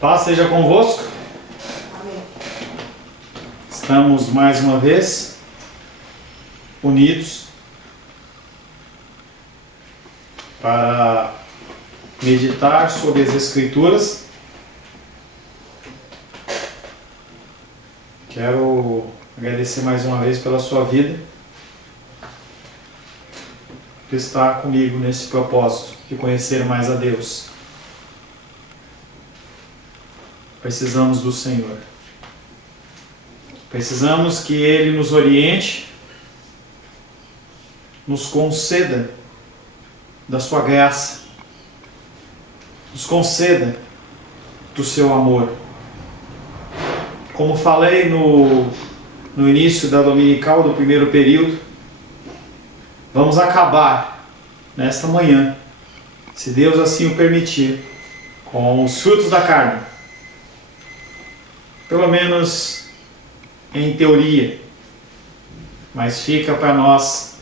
Paz seja convosco. Amém. Estamos mais uma vez unidos para meditar sobre as Escrituras. Quero agradecer mais uma vez pela sua vida, por estar comigo nesse propósito de conhecer mais a Deus. Precisamos do Senhor. Precisamos que Ele nos oriente, nos conceda da sua graça, nos conceda do seu amor. Como falei no início da dominical do primeiro período, vamos acabar nesta manhã, se Deus assim o permitir, com os frutos da carne. Pelo menos em teoria, mas fica para nós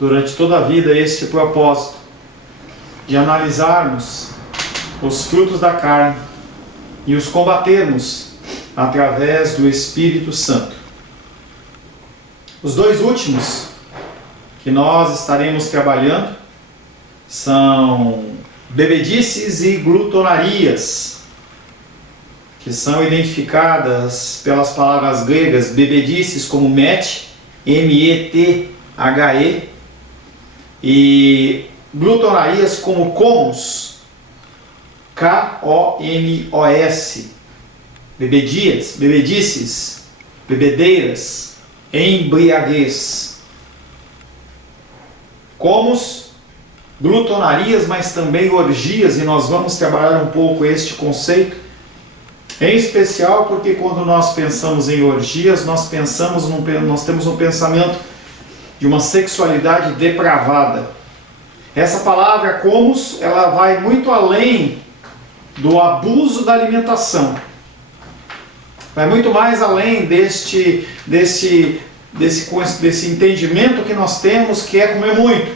durante toda a vida este propósito de analisarmos os frutos da carne e os combatermos através do Espírito Santo. Os dois últimos que nós estaremos trabalhando são bebedices e glutonarias, que são identificadas pelas palavras gregas bebedices como met, M-E-T-H-E, e glutonarias como comos, K-O-M-O-S, bebedices, bebedeiras, embriaguez. Comos, glutonarias, mas também orgias, e nós vamos trabalhar um pouco este conceito. Em especial porque quando nós pensamos em orgias, nós temos um pensamento de uma sexualidade depravada. Essa palavra comos, ela vai muito além do abuso da alimentação. Vai muito mais além desse entendimento que nós temos, que é comer muito.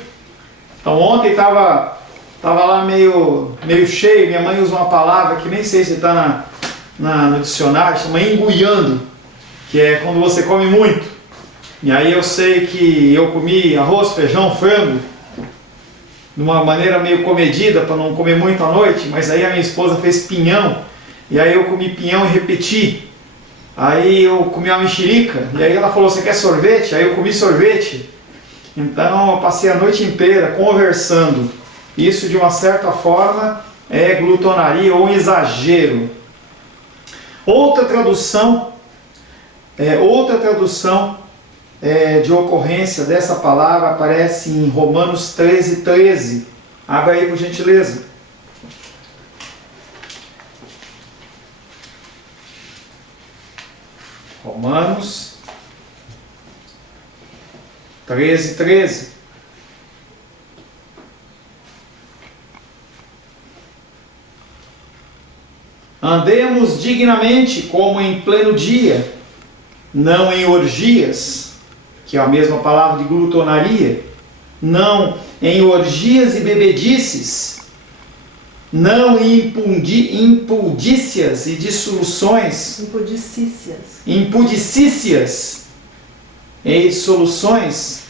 Então ontem estava lá meio cheio. Minha mãe usa uma palavra que nem sei se está no dicionário, chama enguiando, que é quando você come muito. E aí eu sei que eu comi arroz, feijão, frango de uma maneira meio comedida para não comer muito à noite, mas aí a minha esposa fez pinhão, e aí eu comi pinhão e repeti. Aí eu comi uma mexerica, e aí ela falou: você quer sorvete? Aí eu comi sorvete. Então eu passei a noite inteira conversando. Isso, de uma certa forma, é glutonaria ou exagero. Outra tradução de ocorrência dessa palavra aparece em Romanos 13:13. Abra aí, por gentileza. Romanos 13:13. Andemos dignamente como em pleno dia, não em orgias, que é a mesma palavra de glutonaria, não em orgias e bebedices, não em impudícias e dissoluções, impudicícias e dissoluções,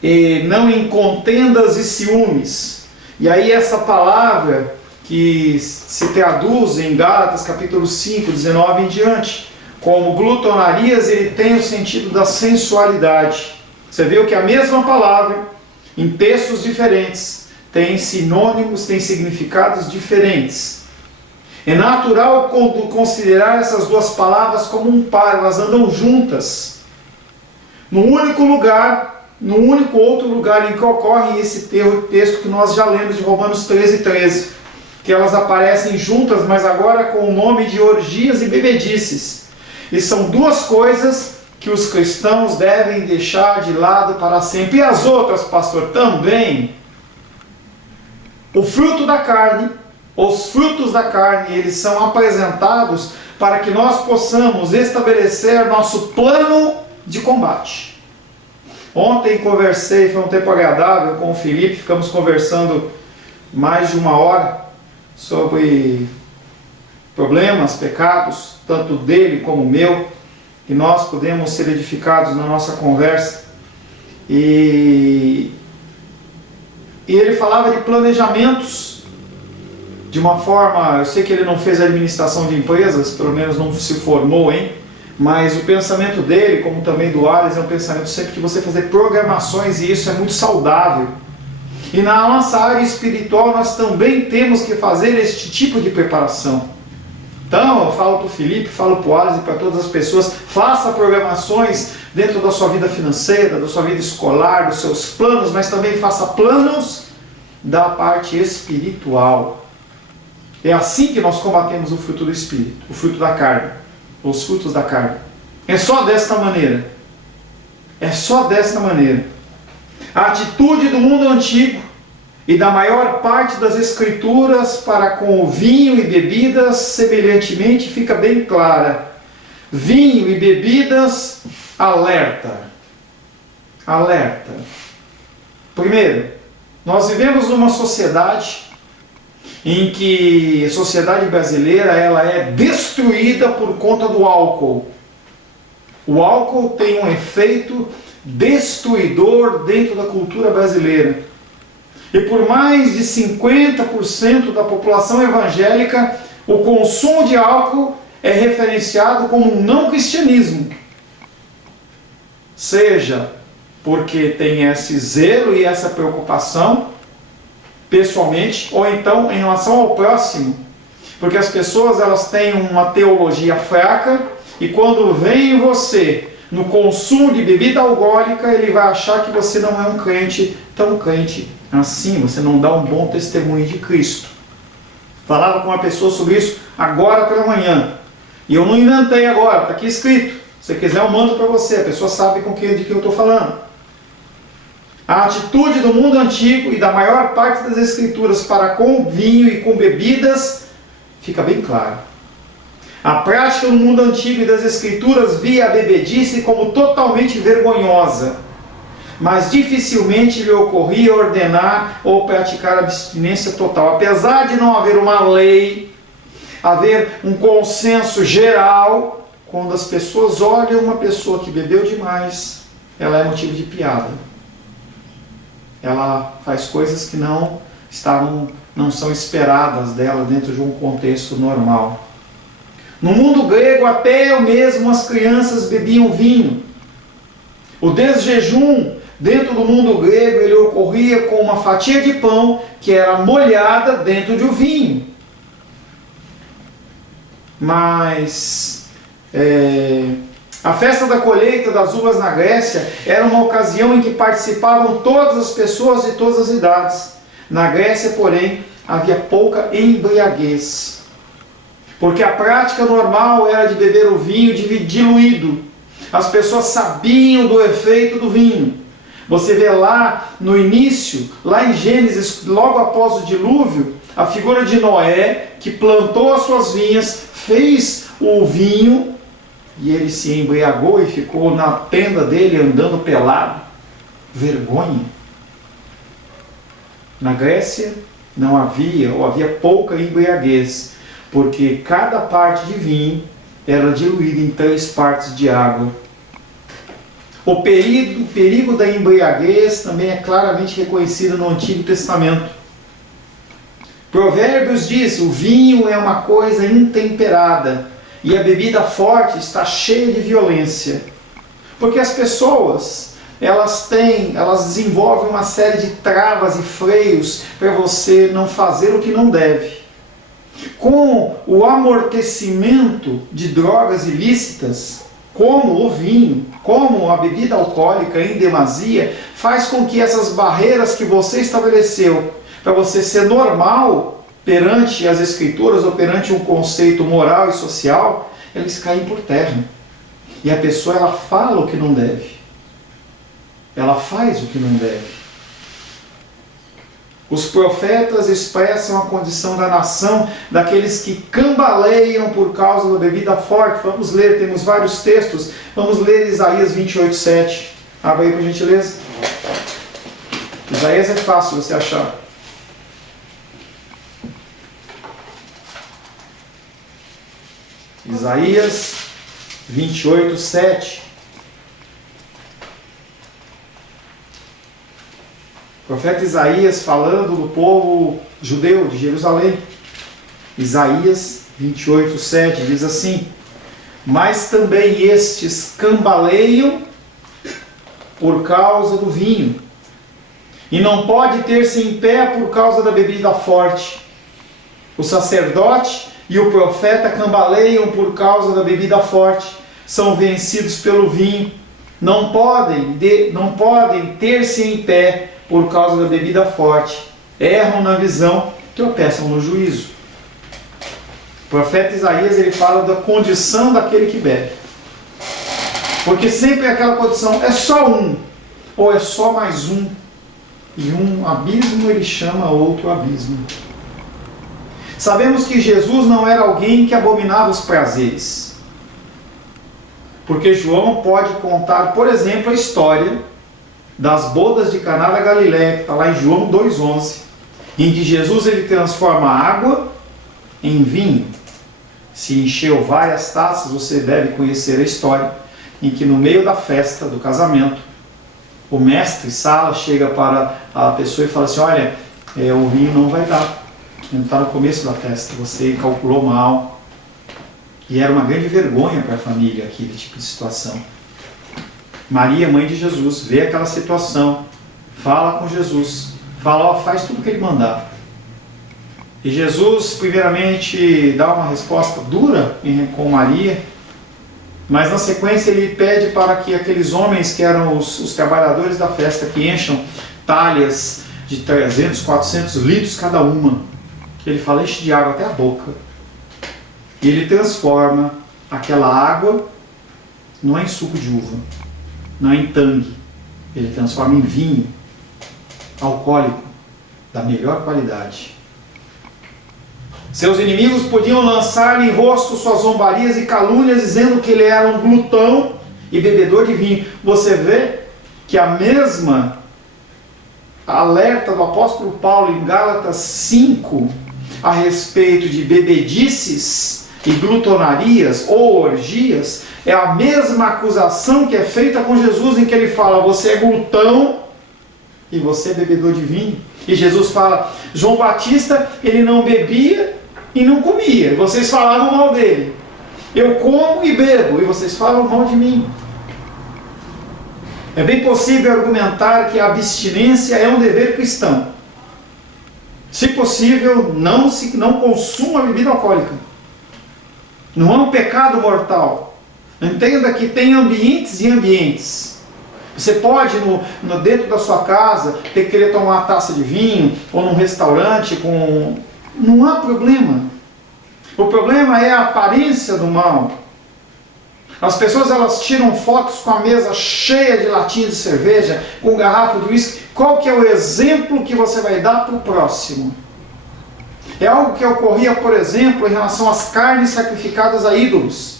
e não em contendas e ciúmes. E aí essa palavra que se traduz em Gálatas capítulo 5, 19 em diante, como glutonarias, ele tem o sentido da sensualidade. Você viu que a mesma palavra, em textos diferentes, tem sinônimos, tem significados diferentes. É natural considerar essas duas palavras como um par, elas andam juntas. No único outro lugar em que ocorre esse texto que nós já lemos de Romanos 13:13, que elas aparecem juntas, mas agora com o nome de orgias e bebedices. E são duas coisas que os cristãos devem deixar de lado para sempre. E as outras, pastor, também. O fruto da carne, os frutos da carne, eles são apresentados para que nós possamos estabelecer nosso plano de combate. Ontem conversei, foi um tempo agradável com o Felipe, ficamos conversando mais de 1 hora sobre problemas, pecados, tanto dele como meu, e nós podemos ser edificados na nossa conversa. E ele falava de planejamentos de uma forma, eu sei que ele não fez administração de empresas, pelo menos não se formou, hein? Mas o pensamento dele, como também do Alex, é um pensamento sempre de você fazer programações, e isso é muito saudável. E na nossa área espiritual nós também temos que fazer este tipo de preparação. Então eu falo para o Felipe, falo para o Alex e para todas as pessoas, faça programações dentro da sua vida financeira, da sua vida escolar, dos seus planos, mas também faça planos da parte espiritual. É assim que nós combatemos o fruto do Espírito, o fruto da carne, os frutos da carne. É só desta maneira. É só desta maneira. A atitude do mundo antigo e da maior parte das Escrituras para com o vinho e bebidas, semelhantemente, fica bem clara. Vinho e bebidas, alerta. Alerta. Primeiro, nós vivemos numa sociedade em que a sociedade brasileira ela é destruída por conta do álcool. O álcool tem um efeito destruidor dentro da cultura brasileira. E por mais de 50% da população evangélica, o consumo de álcool é referenciado como um não cristianismo. Seja porque tem esse zelo e essa preocupação pessoalmente, ou então em relação ao próximo. Porque as pessoas elas têm uma teologia fraca, e quando vem você no consumo de bebida alcoólica, ele vai achar que você não é um crente tão crente assim, você não dá um bom testemunho de Cristo. Falava com uma pessoa sobre isso agora pela manhã, e eu não inventei agora, está aqui escrito. Se você quiser eu mando para você, a pessoa sabe de que eu estou falando. A atitude do mundo antigo e da maior parte das Escrituras para com vinho e com bebidas fica bem claro. A prática do mundo antigo e das Escrituras via a bebedice como totalmente vergonhosa, mas dificilmente lhe ocorria ordenar ou praticar abstinência total. Apesar de não haver uma lei, haver um consenso geral, quando as pessoas olham uma pessoa que bebeu demais, ela é motivo de piada. Ela faz coisas que não são esperadas dela dentro de um contexto normal. No mundo grego, até mesmo as crianças bebiam vinho. O desjejum dentro do mundo grego ele ocorria com uma fatia de pão que era molhada dentro de um vinho. Mas a festa da colheita das uvas na Grécia era uma ocasião em que participavam todas as pessoas de todas as idades. Na Grécia, porém, havia pouca embriaguez, porque a prática normal era de beber o vinho diluído. As pessoas sabiam do efeito do vinho. Você vê lá no início, lá em Gênesis, logo após o dilúvio, a figura de Noé, que plantou as suas vinhas, fez o vinho, e ele se embriagou e ficou na tenda dele andando pelado. Vergonha. Na Grécia não havia, ou havia pouca embriaguez, porque cada parte de vinho era diluída em 3 partes de água. O perigo da embriaguez também é claramente reconhecido no Antigo Testamento. Provérbios diz: o vinho é uma coisa intemperada e a bebida forte está cheia de violência. Porque as pessoas, elas desenvolvem uma série de travas e freios para você não fazer o que não deve. Com o amortecimento de drogas ilícitas, como o vinho, como a bebida alcoólica em demasia, faz com que essas barreiras que você estabeleceu para você ser normal perante as Escrituras ou perante um conceito moral e social, eles caem por terra. E a pessoa ela fala o que não deve. Ela faz o que não deve. Os profetas expressam a condição da nação, daqueles que cambaleiam por causa da bebida forte. Vamos ler, temos vários textos. Vamos ler Isaías 28:7. Abre aí por gentileza. Isaías é fácil você achar. Isaías 28, 7. O profeta Isaías falando do povo judeu de Jerusalém. Isaías 28, 7 diz assim: mas também estes cambaleiam por causa do vinho, e não pode ter-se em pé por causa da bebida forte. O sacerdote e o profeta cambaleiam por causa da bebida forte, são vencidos pelo vinho, não podem ter-se em pé por causa da bebida forte, erram na visão, tropeçam no juízo. O profeta Isaías, ele fala da condição daquele que bebe, porque sempre é aquela condição, é só um, ou é só mais um, e um abismo ele chama outro abismo. Sabemos que Jesus não era alguém que abominava os prazeres, porque João pode contar, por exemplo, a história das bodas de Caná da Galileia, que está lá em João 2,11, em que Jesus ele transforma a água em vinho. Se encheu várias taças, você deve conhecer a história, em que no meio da festa, do casamento, o mestre Sala chega para a pessoa e fala assim: olha, o vinho não vai dar, não está no começo da festa, você calculou mal. E era uma grande vergonha para a família aquele tipo de situação. Maria, mãe de Jesus, vê aquela situação, fala com Jesus, fala: ó, faz tudo o que ele mandar. E Jesus, primeiramente, dá uma resposta dura com Maria, mas na sequência ele pede para que aqueles homens que eram os trabalhadores da festa, que encham talhas de 300, 400 litros cada uma, ele fala: enche de água até a boca. E ele transforma aquela água não é em suco de uva, não é em tangue, ele transforma em vinho alcoólico da melhor qualidade. Seus inimigos podiam lançar-lhe em rosto suas zombarias e calúnias, dizendo que ele era um glutão e bebedor de vinho. Você vê que a mesma alerta do apóstolo Paulo em Gálatas 5 a respeito de bebedices e glutonarias ou orgias é a mesma acusação que é feita com Jesus, em que ele fala: você é glutão e você é bebedor de vinho. E Jesus fala: João Batista, ele não bebia e não comia, vocês falavam mal dele. Eu como e bebo, e vocês falam mal de mim. É bem possível argumentar que a abstinência é um dever cristão. Se possível, não consuma bebida alcoólica. Não é um pecado mortal. Entenda que tem ambientes e ambientes. Você pode, dentro da sua casa, ter que querer tomar uma taça de vinho, ou num restaurante, não há problema. O problema é a aparência do mal. As pessoas, elas tiram fotos com a mesa cheia de latinhas de cerveja, com garrafa de uísque. Qual que é o exemplo que você vai dar para o próximo? É algo que ocorria, por exemplo, em relação às carnes sacrificadas a ídolos.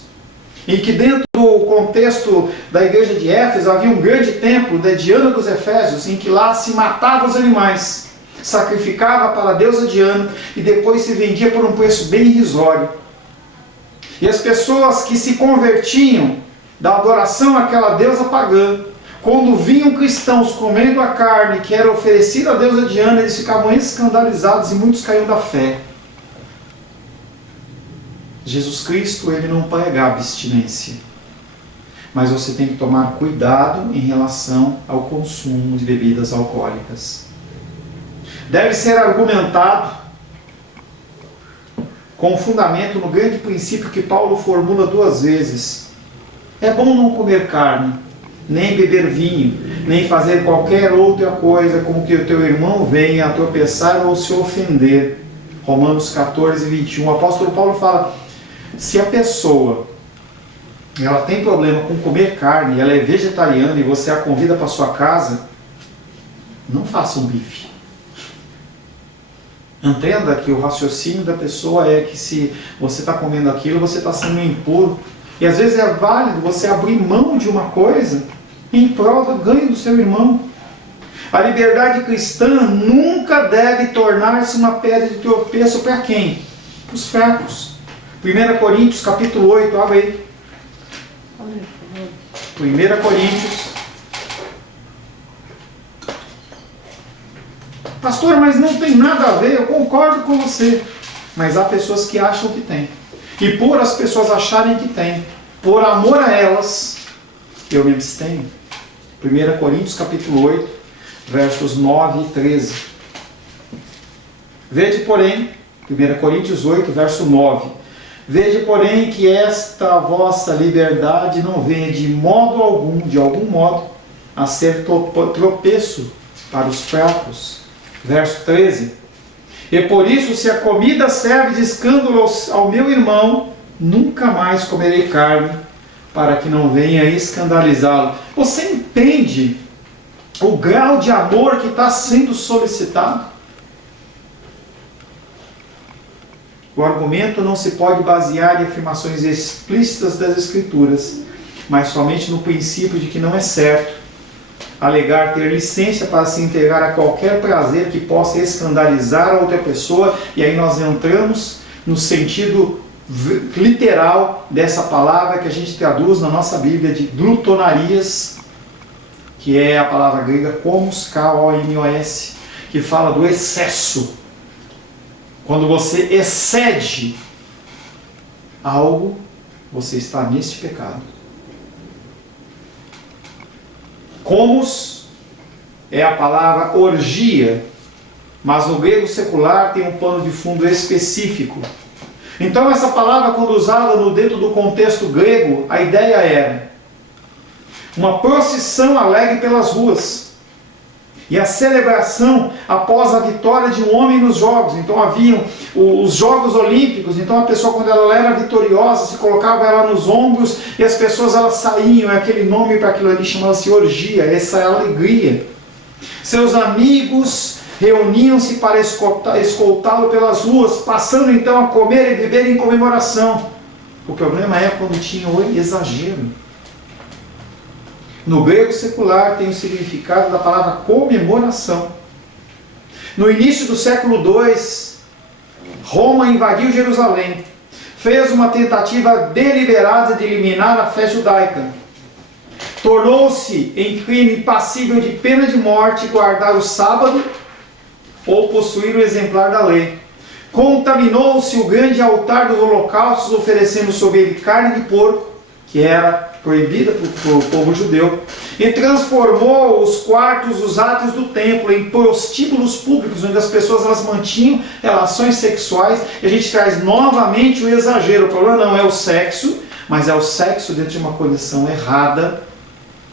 Em que dentro do contexto da igreja de Éfeso havia um grande templo da Diana dos Efésios, em que lá se matava os animais, sacrificava para a deusa Diana e depois se vendia por um preço bem irrisório. E as pessoas que se convertiam da adoração àquela deusa pagã, quando viam cristãos comendo a carne que era oferecida à deusa Diana, eles ficavam escandalizados e muitos caíam da fé. Jesus Cristo, ele não prega abstinência, mas você tem que tomar cuidado em relação ao consumo de bebidas alcoólicas. Deve ser argumentado com fundamento no grande princípio que Paulo formula 2 vezes. É bom não comer carne, nem beber vinho, nem fazer qualquer outra coisa com que o teu irmão venha a tropeçar ou se ofender. Romanos 14, 21. O apóstolo Paulo fala: se a pessoa ela tem problema com comer carne, ela é vegetariana e você a convida para sua casa, não faça um bife. Entenda que o raciocínio da pessoa é que se você está comendo aquilo, você está sendo impuro. E às vezes é válido você abrir mão de uma coisa em prol do ganho do seu irmão. A liberdade cristã nunca deve tornar-se uma pedra de tropeço para quem? Para os fracos. 1 Coríntios capítulo 8, abre aí. 1 Coríntios. Pastor, mas não tem nada a ver, eu concordo com você. Mas há pessoas que acham que tem. E por as pessoas acharem que tem, por amor a elas, eu me abstenho. 1 Coríntios capítulo 8, versos 9 e 13. Vede, porém, 1 Coríntios 8, verso 9. Vede, porém, que esta vossa liberdade não venha de modo algum, de algum modo, a ser tropeço para os fracos. Verso 13. E por isso, se a comida serve de escândalo ao meu irmão, nunca mais comerei carne, para que não venha escandalizá-lo. Você entende o grau de amor que está sendo solicitado? O argumento não se pode basear em afirmações explícitas das Escrituras, mas somente no princípio de que não é certo alegar ter licença para se entregar a qualquer prazer que possa escandalizar a outra pessoa, e aí nós entramos no sentido literal dessa palavra que a gente traduz na nossa Bíblia de glutonarias, que é a palavra grega komos, K-O-M-O-S, que fala do excesso. Quando você excede algo, você está neste pecado. Komos é a palavra orgia, mas no grego secular tem um pano de fundo específico. Então essa palavra, quando usada dentro do contexto grego, a ideia era uma procissão alegre pelas ruas e a celebração após a vitória de um homem nos jogos. Então haviam os Jogos Olímpicos, então a pessoa, quando ela era vitoriosa, se colocava ela nos ombros e as pessoas elas saíam, aquele nome para aquilo ali chamava-se orgia, essa é a alegria. Seus amigos reuniam-se para escoltá-lo pelas ruas, passando então a comer e beber em comemoração. O problema é quando tinha o exagero. No grego secular tem o significado da palavra comemoração. No início do século II, Roma invadiu Jerusalém. Fez uma tentativa deliberada de eliminar a fé judaica. Tornou-se em crime passível de pena de morte guardar o sábado ou possuir o exemplar da lei. Contaminou-se o grande altar dos holocaustos, oferecendo sobre ele carne de porco, que era proibida para o povo judeu, e transformou os quartos, os átrios do templo em prostíbulos públicos, onde as pessoas elas mantinham relações sexuais, e a gente traz novamente o exagero. O problema não é o sexo, mas é o sexo dentro de uma condição errada.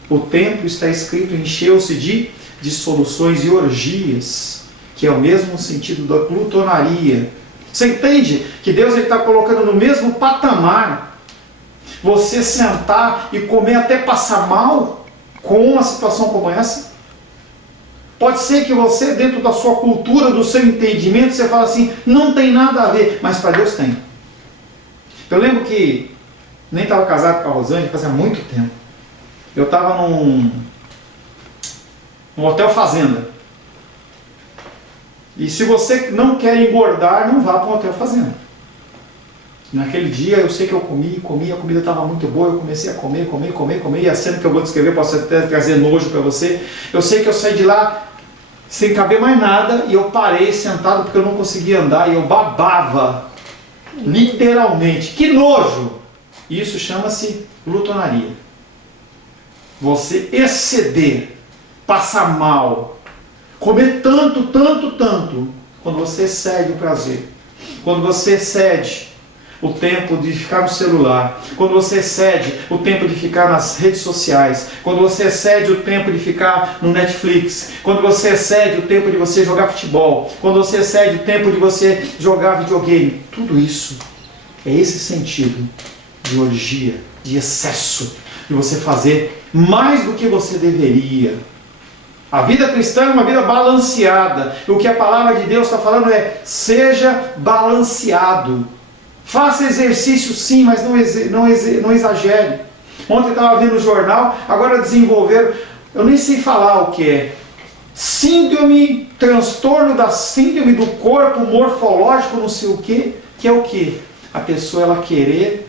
O templo, está escrito, encheu-se de dissoluções e orgias, que é o mesmo sentido da glutonaria. Você entende que Deus está colocando no mesmo patamar você sentar e comer até passar mal com uma situação como essa? Pode ser que você, dentro da sua cultura, do seu entendimento, você fala assim, não tem nada a ver, mas para Deus tem. Eu lembro que nem estava casado com a Rosângela, fazia muito tempo. Eu estava num hotel fazenda. E se você não quer engordar, não vá para um hotel fazenda. Naquele dia eu sei que eu comi, a comida estava muito boa, eu comecei a comer, e a cena que eu vou descrever posso até trazer nojo para você. Eu sei que eu saí de lá sem caber mais nada e eu parei sentado porque eu não conseguia andar e eu babava, literalmente. Que nojo! Isso chama-se glutonaria. Você exceder, passar mal, comer tanto, quando você excede o prazer, quando você excede o tempo de ficar no celular, quando você excede o tempo de ficar nas redes sociais, quando você excede o tempo de ficar no Netflix, quando você excede o tempo de você jogar futebol, quando você excede o tempo de você jogar videogame, tudo isso é esse sentido de orgia, de excesso, de você fazer mais do que você deveria. A vida cristã é uma vida balanceada, e o que a palavra de Deus está falando é, seja balanceado. Faça exercício sim, mas não exagere. Ontem eu estava vendo o jornal, agora desenvolveram, eu nem sei falar o que é, transtorno da síndrome do corpo morfológico, não sei o que é o que? a pessoa ela querer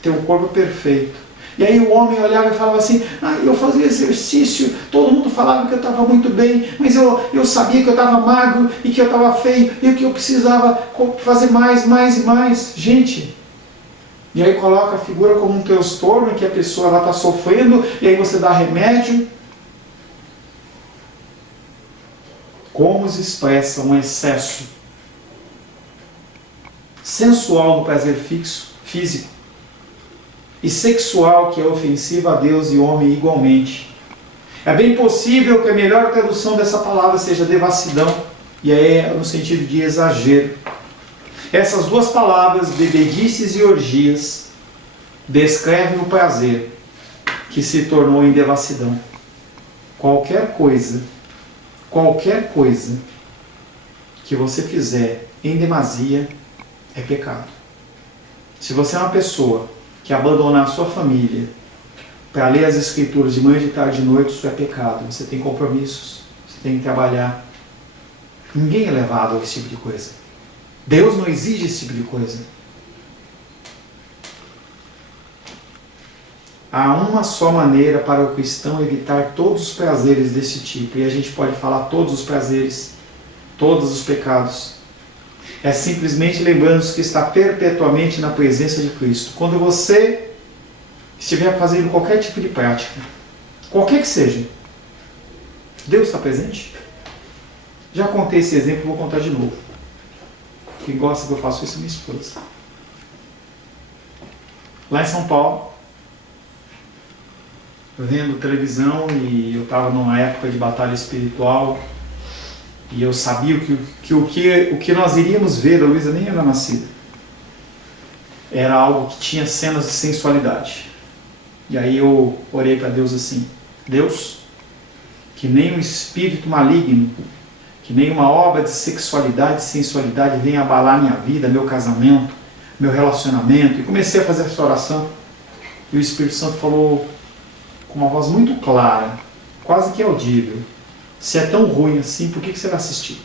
ter um corpo perfeito. E aí o homem olhava e falava assim, eu fazia exercício, todo mundo falava que eu estava muito bem, mas eu sabia que eu estava magro e que eu estava feio e que eu precisava fazer mais e mais. Gente, e aí coloca a figura como um transtorno em que a pessoa está sofrendo e aí você dá remédio. Como se expressa um excesso sensual do prazer físico e sexual que é ofensivo a Deus e homem igualmente. É bem possível que a melhor tradução dessa palavra seja devassidão, e é no sentido de exagero. Essas duas palavras, bebedices e orgias, descrevem o prazer que se tornou em devassidão. Qualquer coisa que você fizer em demasia é pecado. Se você é uma pessoa que abandonar a sua família para ler as escrituras de manhã, de tarde e de noite, isso é pecado. Você tem compromissos, você tem que trabalhar. Ninguém é levado a esse tipo de coisa. Deus não exige esse tipo de coisa. Há uma só maneira para o cristão evitar todos os prazeres desse tipo, e a gente pode falar todos os prazeres, todos os pecados. É simplesmente lembrando-se que está perpetuamente na presença de Cristo. Quando você estiver fazendo qualquer tipo de prática, qualquer que seja, Deus está presente? Já contei esse exemplo, vou contar de novo. Quem gosta que eu faço isso é minha esposa. Lá em São Paulo, vendo televisão, e eu estava numa época de batalha espiritual, e eu sabia o que nós iríamos ver. A Luísa nem era nascida. Era algo que tinha cenas de sensualidade. E aí eu orei para Deus assim: Deus, que nem um espírito maligno, que nem uma obra de sexualidade e sensualidade venha abalar minha vida, meu casamento, meu relacionamento. E comecei a fazer essa oração. E o Espírito Santo falou com uma voz muito clara, quase que audível: se é tão ruim assim, por que você vai assistir?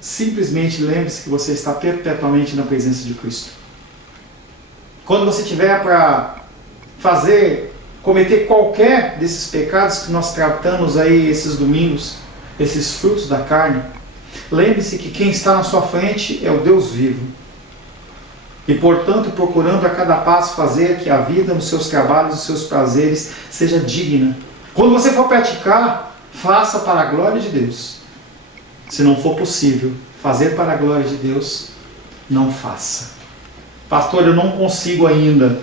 Simplesmente lembre-se que você está perpetuamente na presença de Cristo. Quando você tiver para cometer qualquer desses pecados que nós tratamos aí esses domingos, esses frutos da carne, lembre-se que quem está na sua frente é o Deus vivo. E, portanto, procurando a cada passo fazer que a vida, nos seus trabalhos, nos seus prazeres, seja digna. Quando você for praticar, faça para a glória de Deus. Se não for possível fazer para a glória de Deus, não faça. Pastor, eu não consigo ainda.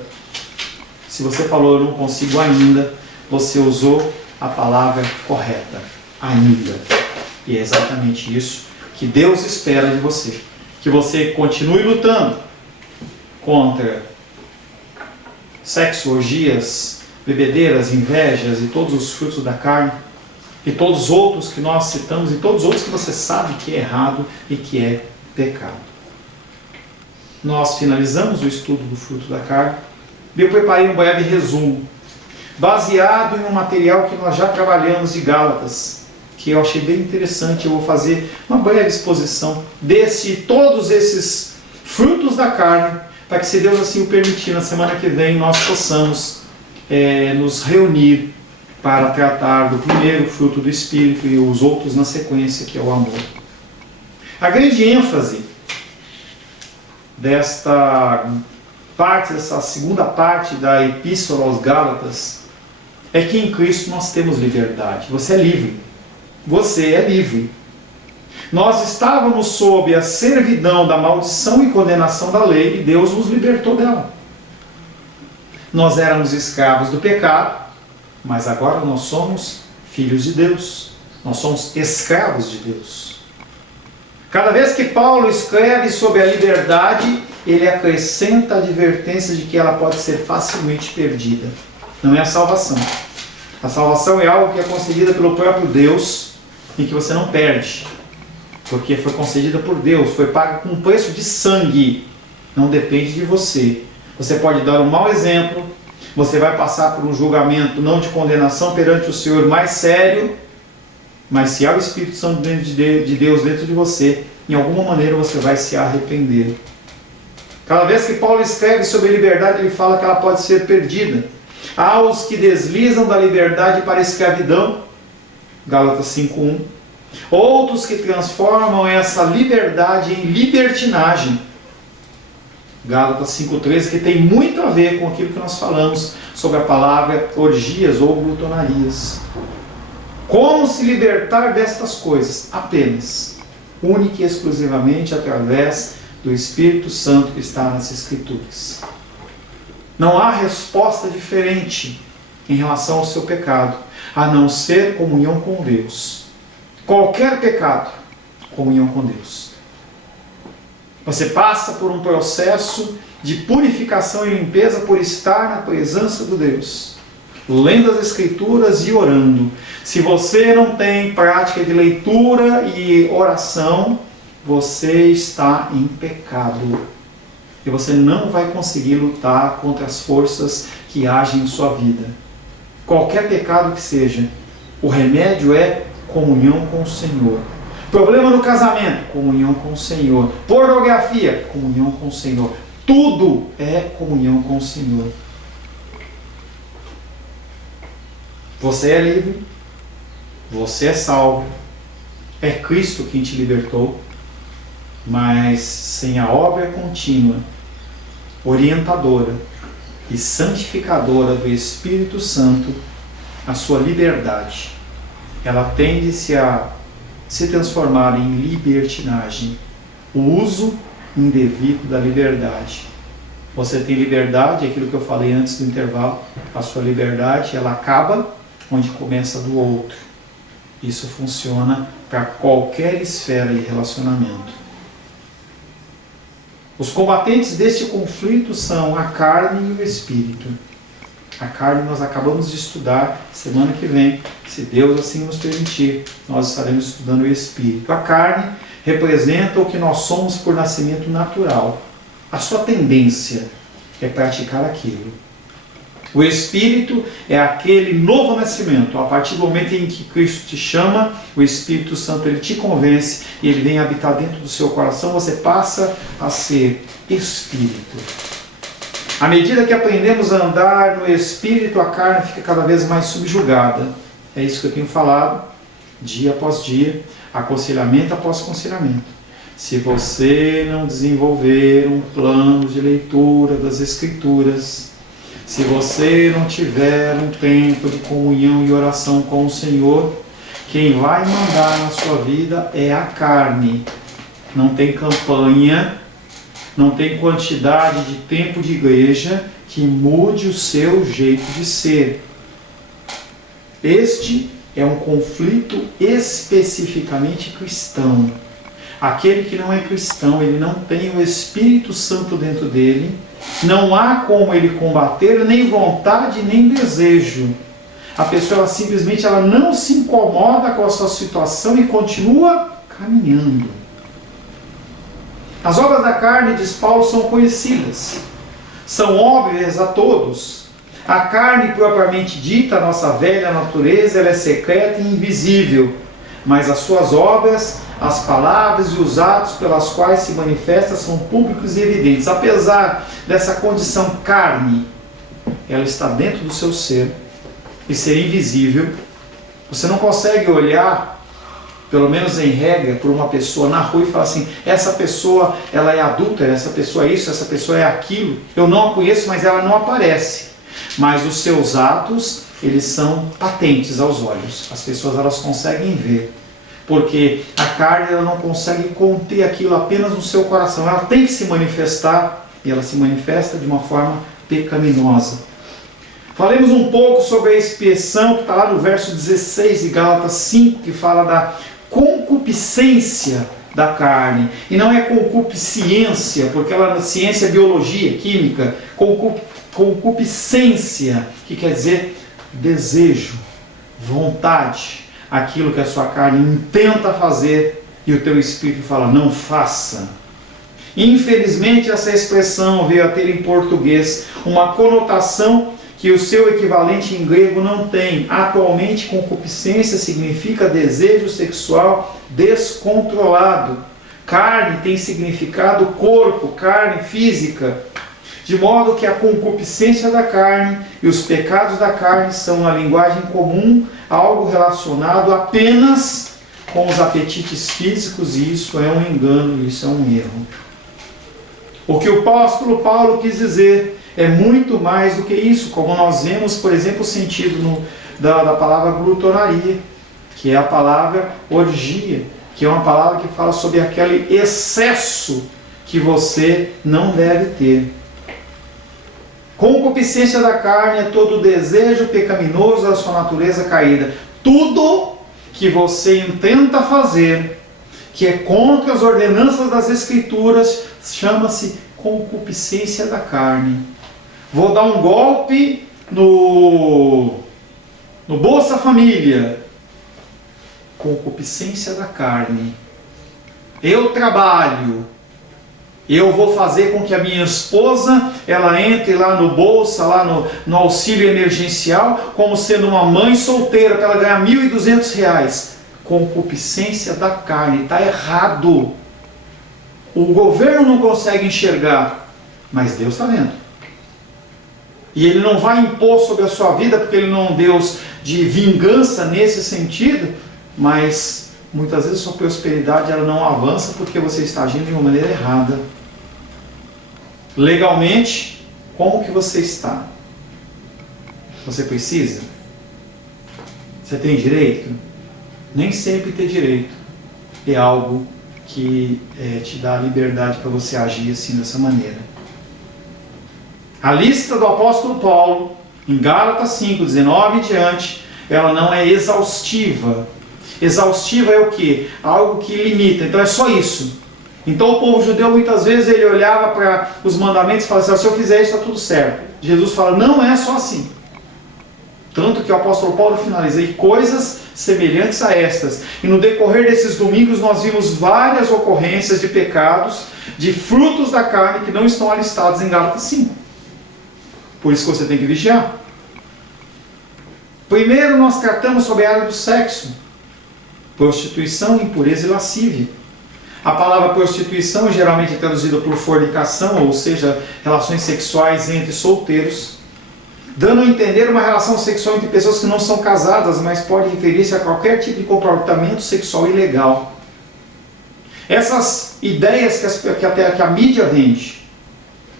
Se você falou eu não consigo ainda, você usou a palavra correta. Ainda. E é exatamente isso que Deus espera de você. Que você continue lutando contra sexo, orgias, bebedeiras, invejas e todos os frutos da carne, e todos os outros que nós citamos, e todos os outros que você sabe que é errado e que é pecado. Nós finalizamos o estudo do fruto da carne, e eu preparei um breve resumo, baseado em um material que nós já trabalhamos de Gálatas, que eu achei bem interessante. Eu vou fazer uma breve exposição todos esses frutos da carne, para que, se Deus assim o permitir, na semana que vem nós possamos nos reunir para tratar do primeiro fruto do Espírito e os outros na sequência, que é o amor. A grande ênfase dessa segunda parte da Epístola aos Gálatas é que em Cristo nós temos liberdade. Você é livre. Você é livre. Nós estávamos sob a servidão da maldição e condenação da lei, e Deus nos libertou dela. Nós éramos escravos do pecado, mas agora nós somos filhos de Deus. Nós somos escravos de Deus. Cada vez que Paulo escreve sobre a liberdade, ele acrescenta a advertência de que ela pode ser facilmente perdida. Não é a salvação. A salvação é algo que é concedida pelo próprio Deus, em que você não perde, porque foi concedida por Deus, foi paga com um preço de sangue. Não depende de você. Você pode dar um mau exemplo, você vai passar por um julgamento não de condenação perante o Senhor mais sério, mas se há o Espírito Santo de Deus dentro de você, em alguma maneira você vai se arrepender. Cada vez que Paulo escreve sobre a liberdade, ele fala que ela pode ser perdida. Há os que deslizam da liberdade para a escravidão, Gálatas 5:1. Outros que transformam essa liberdade em libertinagem, Gálatas 5:13, que tem muito a ver com aquilo que nós falamos sobre a palavra orgias ou glutonarias. Como se libertar destas coisas? Apenas, única e exclusivamente através do Espírito Santo que está nas Escrituras. Não há resposta diferente em relação ao seu pecado, a não ser comunhão com Deus. Qualquer pecado, comunhão com Deus. Você passa por um processo de purificação e limpeza por estar na presença de Deus, lendo as Escrituras e orando. Se você não tem prática de leitura e oração, você está em pecado. E você não vai conseguir lutar contra as forças que agem em sua vida. Qualquer pecado que seja, o remédio é comunhão com o Senhor. Problema no casamento, comunhão com o Senhor. Pornografia, comunhão com o Senhor. Tudo é comunhão com o Senhor. Você é livre, você é salvo, é Cristo quem te libertou, mas sem a obra contínua, orientadora e santificadora do Espírito Santo, a sua liberdade, ela tende-se a se transformar em libertinagem, o uso indevido da liberdade. Você tem liberdade, aquilo que eu falei antes do intervalo, a sua liberdade, ela acaba onde começa do outro. Isso funciona para qualquer esfera de relacionamento. Os combatentes deste conflito são a carne e o espírito. A carne nós acabamos de estudar, semana que vem, se Deus assim nos permitir, nós estaremos estudando o espírito. A carne representa o que nós somos por nascimento natural. A sua tendência é praticar aquilo. O Espírito é aquele novo nascimento. A partir do momento em que Cristo te chama, o Espírito Santo ele te convence e ele vem habitar dentro do seu coração, você passa a ser Espírito. À medida que aprendemos a andar no Espírito, a carne fica cada vez mais subjugada. É isso que eu tenho falado, dia após dia, aconselhamento após aconselhamento. Se você não desenvolver um plano de leitura das Escrituras, se você não tiver um tempo de comunhão e oração com o Senhor, quem vai mandar na sua vida é a carne. Não tem campanha, não tem quantidade de tempo de igreja que mude o seu jeito de ser. Este é um conflito especificamente cristão. Aquele que não é cristão, ele não tem o Espírito Santo dentro dele, não há como ele combater, nem vontade, nem desejo. A pessoa ela simplesmente ela não se incomoda com a sua situação e continua caminhando. As obras da carne, diz Paulo, são conhecidas, são óbvias a todos. A carne propriamente dita, a nossa velha natureza, ela é secreta e invisível, mas as suas obras, as palavras e os atos pelas quais se manifesta são públicos e evidentes. Apesar dessa condição carne, ela está dentro do seu ser e ser invisível. Você não consegue olhar, pelo menos em regra, por uma pessoa na rua e falar assim, essa pessoa ela é adúltera, essa pessoa é isso, essa pessoa é aquilo. Eu não a conheço, mas ela não aparece. Mas os seus atos, eles são patentes aos olhos. As pessoas elas conseguem ver. Porque a carne ela não consegue conter aquilo apenas no seu coração. Ela tem que se manifestar, e ela se manifesta de uma forma pecaminosa. Falemos um pouco sobre a expiação, que está lá no verso 16 de Gálatas 5, que fala da concupiscência da carne. E não é concupiscência, porque ela, ciência é biologia, química. Concupiscência, que quer dizer desejo, vontade. Aquilo que a sua carne tenta fazer e o teu espírito fala, não faça. Infelizmente, essa expressão veio a ter em português uma conotação que o seu equivalente em grego não tem. Atualmente, concupiscência significa desejo sexual descontrolado, Carne tem significado corpo, carne física. De modo que a concupiscência da carne e os pecados da carne são, na linguagem comum, algo relacionado apenas com os apetites físicos, e isso é um engano, isso é um erro. O que o apóstolo Paulo quis dizer é muito mais do que isso, como nós vemos, por exemplo, o sentido da palavra glutonaria, que é a palavra orgia, que é uma palavra que fala sobre aquele excesso que você não deve ter. Concupiscência da carne é todo o desejo pecaminoso da sua natureza caída. Tudo que você intenta fazer, que é contra as ordenanças das Escrituras, chama-se concupiscência da carne. Vou dar um golpe no Bolsa Família. Concupiscência da carne. Eu trabalho. Eu vou fazer com que a minha esposa, ela entre lá no Bolsa, lá no auxílio emergencial, como sendo uma mãe solteira, para ela ganhar R$ 1.200. Concupiscência da carne. Está errado. O governo não consegue enxergar, mas Deus está vendo. E Ele não vai impor sobre a sua vida, porque Ele não é um Deus de vingança nesse sentido, mas muitas vezes a sua prosperidade ela não avança porque você está agindo de uma maneira errada. Legalmente, como que você está? Você precisa? Você tem direito? Nem sempre ter direito é algo que te dá liberdade para você agir assim dessa maneira. A lista do apóstolo Paulo, em Gálatas 5, 19 e diante, ela não é exaustiva. Exaustiva é o quê? Algo que limita. Então é só isso. Então o povo judeu muitas vezes ele olhava para os mandamentos e falava assim, se eu fizer isso está tudo certo. Jesus fala, não é só assim. Tanto que o apóstolo Paulo finaliza, e coisas semelhantes a estas. E no decorrer desses domingos nós vimos várias ocorrências de pecados, de frutos da carne que não estão alistados em Gálatas 5. Por isso que você tem que vigiar. Primeiro nós tratamos sobre a área do sexo. Prostituição, impureza e lascívia. A palavra prostituição geralmente é traduzida por fornicação, ou seja, relações sexuais entre solteiros, dando a entender uma relação sexual entre pessoas que não são casadas, mas pode referir-se a qualquer tipo de comportamento sexual ilegal. Essas ideias que a mídia vende,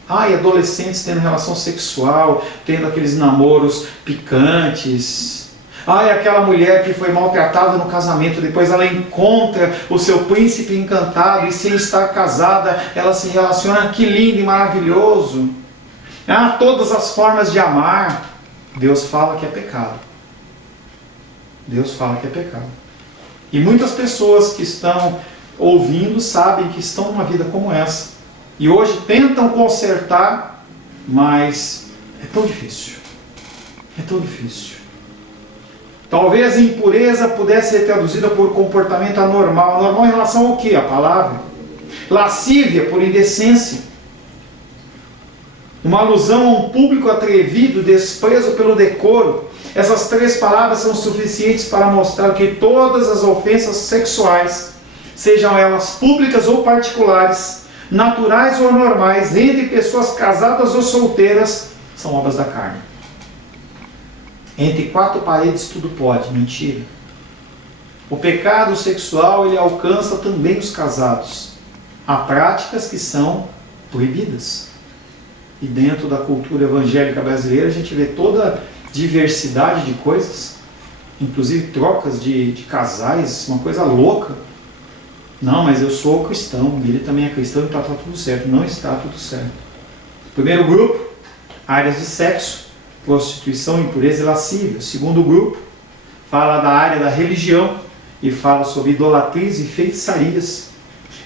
adolescentes tendo relação sexual, tendo aqueles namoros picantes, aquela mulher que foi maltratada no casamento, depois ela encontra o seu príncipe encantado e sem estar casada, ela se relaciona, que lindo e maravilhoso. Todas as formas de amar, Deus fala que é pecado. Deus fala que é pecado. E muitas pessoas que estão ouvindo sabem que estão numa vida como essa. E hoje tentam consertar, mas é tão difícil. É tão difícil. Talvez a impureza pudesse ser traduzida por comportamento anormal. Anormal em relação ao quê? A palavra. Lascívia por indecência. Uma alusão a um público atrevido, desprezo pelo decoro. Essas três palavras são suficientes para mostrar que todas as ofensas sexuais, sejam elas públicas ou particulares, naturais ou anormais, entre pessoas casadas ou solteiras, são obras da carne. Entre quatro paredes tudo pode, mentira. O pecado sexual ele alcança também os casados. Há práticas que são proibidas. E dentro da cultura evangélica brasileira a gente vê toda a diversidade de coisas, inclusive trocas de casais, uma coisa louca. Não, mas eu sou cristão, ele também é cristão, então está tudo certo. Não está tudo certo. Primeiro grupo, áreas de sexo, prostituição, impureza e lascívia. O segundo grupo fala da área da religião e fala sobre idolatrias e feitiçarias.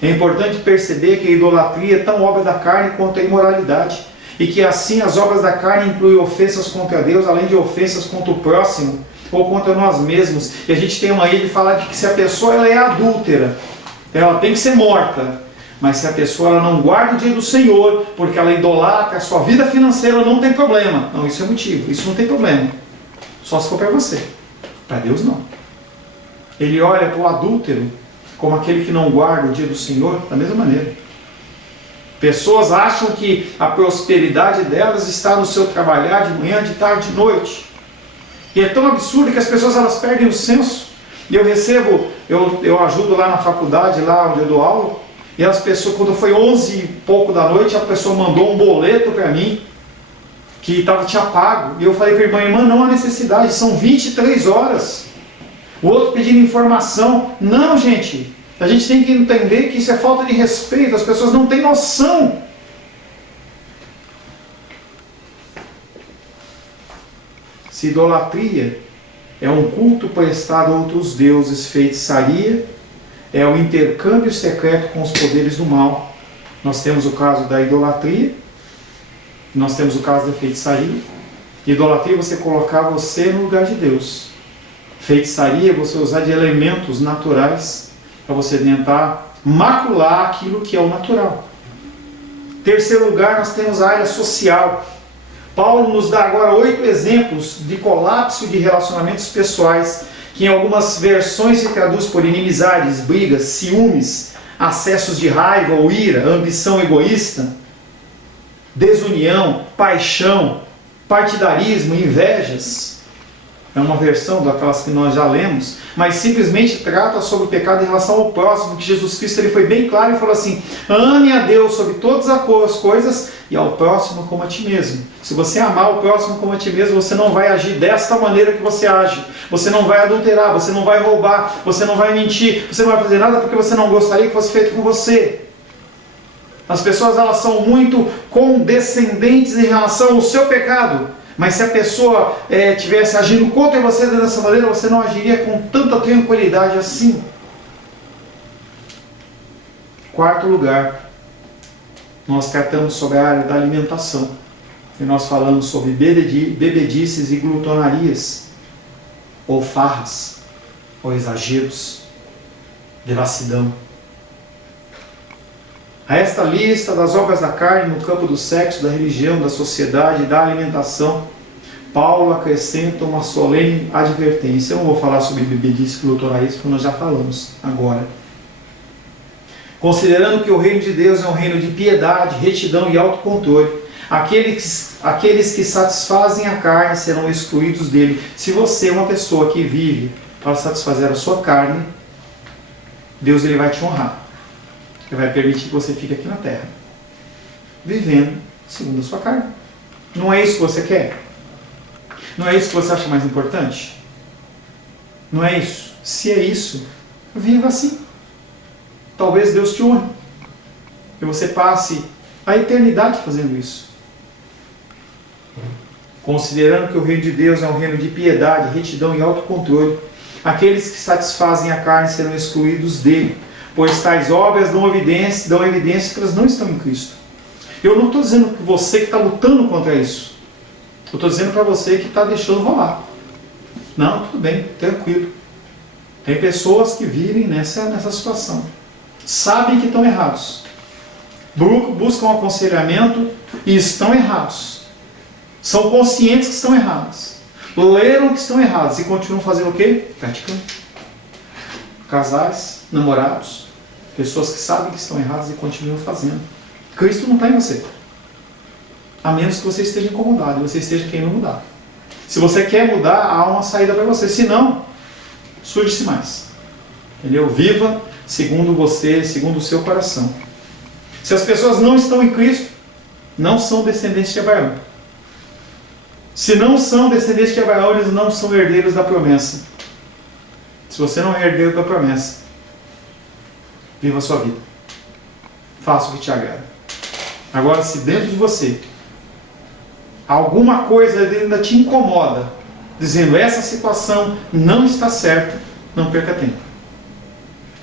É importante perceber que a idolatria é tão obra da carne quanto a imoralidade. E que assim as obras da carne incluem ofensas contra Deus, além de ofensas contra o próximo ou contra nós mesmos. E a gente tem uma ilha de falar que se a pessoa ela é adúltera, ela tem que ser morta. Mas se a pessoa ela não guarda o dia do Senhor, porque ela idolatra a sua vida financeira, não tem problema. Não, isso é motivo, isso não tem problema. Só se for para você. Para Deus não. Ele olha para o adúltero como aquele que não guarda o dia do Senhor, da mesma maneira. Pessoas acham que a prosperidade delas está no seu trabalhar de manhã, de tarde, de noite. E é tão absurdo que as pessoas elas perdem o senso. E eu recebo, eu ajudo lá na faculdade, lá onde eu dou aula, e as pessoas, quando foi 11 e pouco da noite, a pessoa mandou um boleto para mim, que tinha pago. E eu falei para a irmã, não há necessidade, são 23 horas. O outro pedindo informação. Não, gente, a gente tem que entender que isso é falta de respeito, as pessoas não têm noção. Se idolatria é um culto prestado a outros deuses, feitiçaria é o intercâmbio secreto com os poderes do mal. Nós temos o caso da idolatria, nós temos o caso da feitiçaria. Idolatria é você colocar você no lugar de Deus. Feitiçaria é você usar de elementos naturais para você tentar macular aquilo que é o natural. Terceiro lugar, nós temos a área social. Paulo nos dá agora 8 exemplos de colapso de relacionamentos pessoais, que em algumas versões se traduz por inimizades, brigas, ciúmes, acessos de raiva ou ira, ambição egoísta, desunião, paixão, partidarismo, invejas. É uma versão daquelas que nós já lemos, mas simplesmente trata sobre o pecado em relação ao próximo, que Jesus Cristo ele foi bem claro e falou assim: ame a Deus sobre todas as coisas e ao próximo como a ti mesmo. Se você amar o próximo como a ti mesmo, você não vai agir desta maneira que você age. Você não vai adulterar, você não vai roubar, você não vai mentir, você não vai fazer nada porque você não gostaria que fosse feito com você. As pessoas elas são muito condescendentes em relação ao seu pecado. Mas se a pessoa estivesse agindo contra você dessa maneira, você não agiria com tanta tranquilidade assim. Quarto lugar, nós tratamos sobre a área da alimentação. E nós falamos sobre bebedices e glutonarias, ou farras, ou exageros, devassidão. A esta lista das obras da carne no campo do sexo, da religião, da sociedade, da alimentação, Paulo acrescenta uma solene advertência. Eu não vou falar sobre bebedice e glutonarias, porque nós já falamos agora. Considerando que o reino de Deus é um reino de piedade, retidão e autocontrole, aqueles que satisfazem a carne serão excluídos dele. Se você é uma pessoa que vive para satisfazer a sua carne, Deus ele vai te honrar. Ele vai permitir que você fique aqui na terra, vivendo segundo a sua carne. Não é isso que você quer? Não é isso que você acha mais importante? Não é isso? Se é isso, viva assim. Talvez Deus te honre. E você passe a eternidade fazendo isso. Considerando que o reino de Deus é um reino de piedade, retidão e autocontrole, aqueles que satisfazem a carne serão excluídos dele, pois tais obras dão evidência que elas não estão em Cristo. Eu não estou dizendo que você que está lutando contra isso. Eu estou dizendo para você que está deixando rolar. Não, tudo bem, tranquilo. Tem pessoas que vivem nessa situação. Sabem que estão errados. Buscam aconselhamento e estão errados. São conscientes que estão errados. Leram que estão errados e continuam fazendo o quê? Praticando. Casais, namorados, pessoas que sabem que estão erradas e continuam fazendo. Cristo não está em você. A menos que você esteja incomodado, você esteja querendo mudar. Se você quer mudar, há uma saída para você. Se não, surge-se mais. Entendeu? Viva segundo você, segundo o seu coração. Se as pessoas não estão em Cristo, não são descendentes de Abraão. Se não são descendentes de Abraão, eles não são herdeiros da promessa. Se você não é herdeiro da promessa, viva a sua vida. Faça o que te agrada. Agora, se dentro de você alguma coisa ainda te incomoda, dizendo essa situação não está certa, não perca tempo.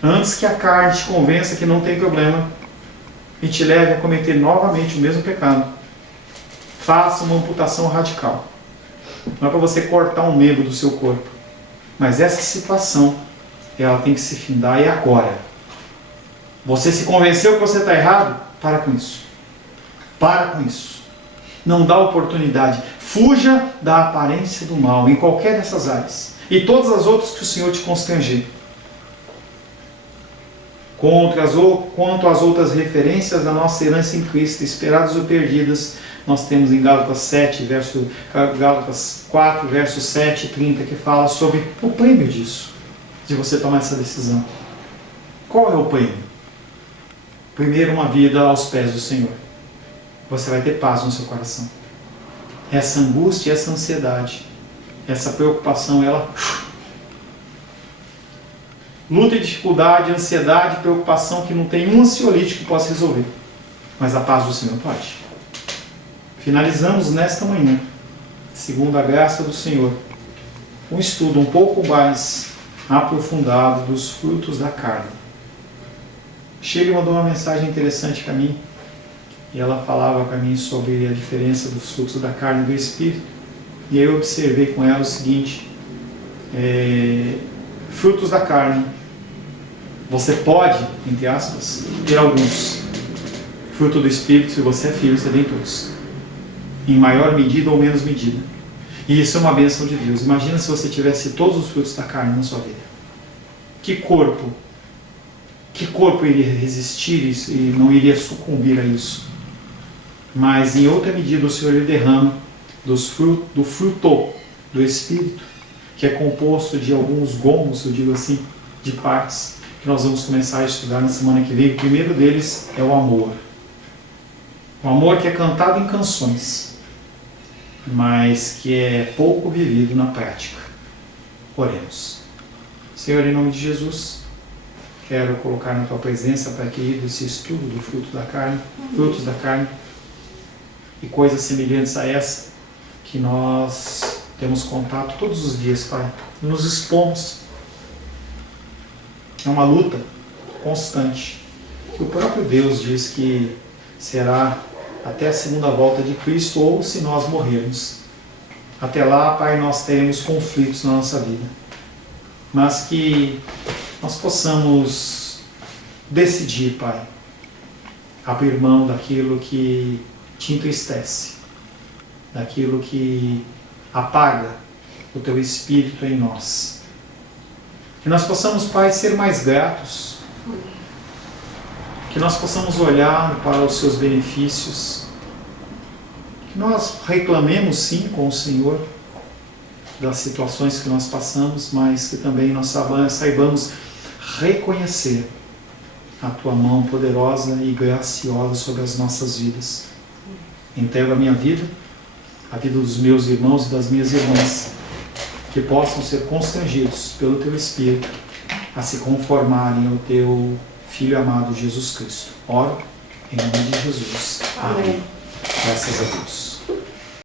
Antes que a carne te convença que não tem problema e te leve a cometer novamente o mesmo pecado, faça uma amputação radical. Não é para você cortar um membro do seu corpo, mas essa situação ela tem que se findar e agora. Você se convenceu que você está errado? Para com isso. Para com isso. Não dá oportunidade. Fuja da aparência do mal em qualquer dessas áreas. E todas as outras que o Senhor te constranger. Quanto às outras referências da nossa herança em Cristo, esperadas ou perdidas, nós temos em Gálatas 4, verso 7 e 30, que fala sobre o prêmio disso, de você tomar essa decisão. Qual é o prêmio? Primeiro, uma vida aos pés do Senhor. Você vai ter paz no seu coração. Essa angústia, essa ansiedade, essa preocupação, ela... Luta e dificuldade, ansiedade, preocupação que não tem um ansiolítico que possa resolver. Mas a paz do Senhor pode. Finalizamos nesta manhã, segundo a graça do Senhor, um estudo um pouco mais aprofundado dos frutos da carne. Sheila mandou uma mensagem interessante para mim, e ela falava para mim sobre a diferença dos frutos da carne e do Espírito, e eu observei com ela o seguinte: frutos da carne, você pode, entre aspas, ter alguns. Fruto do Espírito, se você é filho, você tem todos, em maior medida ou menos medida. E isso é uma bênção de Deus. Imagina se você tivesse todos os frutos da carne na sua vida. Que corpo iria resistir isso e não iria sucumbir a isso? Mas em outra medida o Senhor lhe derrama do fruto do Espírito, que é composto de alguns gomos, eu digo assim, de partes, que nós vamos começar a estudar na semana que vem. O primeiro deles é o amor. O amor que é cantado em canções, mas que é pouco vivido na prática. Oremos. Senhor, em nome de Jesus, quero colocar na Tua presença para que esse estudo do fruto da carne, frutos da carne, e coisas semelhantes a essa, que nós temos contato todos os dias, Pai, nos expomos. É uma luta constante, que o próprio Deus diz que será até a segunda volta de Cristo, ou se nós morrermos. Até lá, Pai, nós teremos conflitos na nossa vida, mas que nós possamos decidir, Pai, abrir mão daquilo que te entristece, daquilo que apaga o Teu Espírito em nós. Que nós possamos, Pai, ser mais gratos, que nós possamos olhar para os Seus benefícios, que nós reclamemos sim com o Senhor das situações que nós passamos, mas que também nós saibamos reconhecer a Tua mão poderosa e graciosa sobre as nossas vidas. Entrego a minha vida, a vida dos meus irmãos e das minhas irmãs, que possam ser constrangidos pelo Teu Espírito a se conformarem ao Teu Filho amado Jesus Cristo. Oro em nome de Jesus. Amém. Graças a Deus.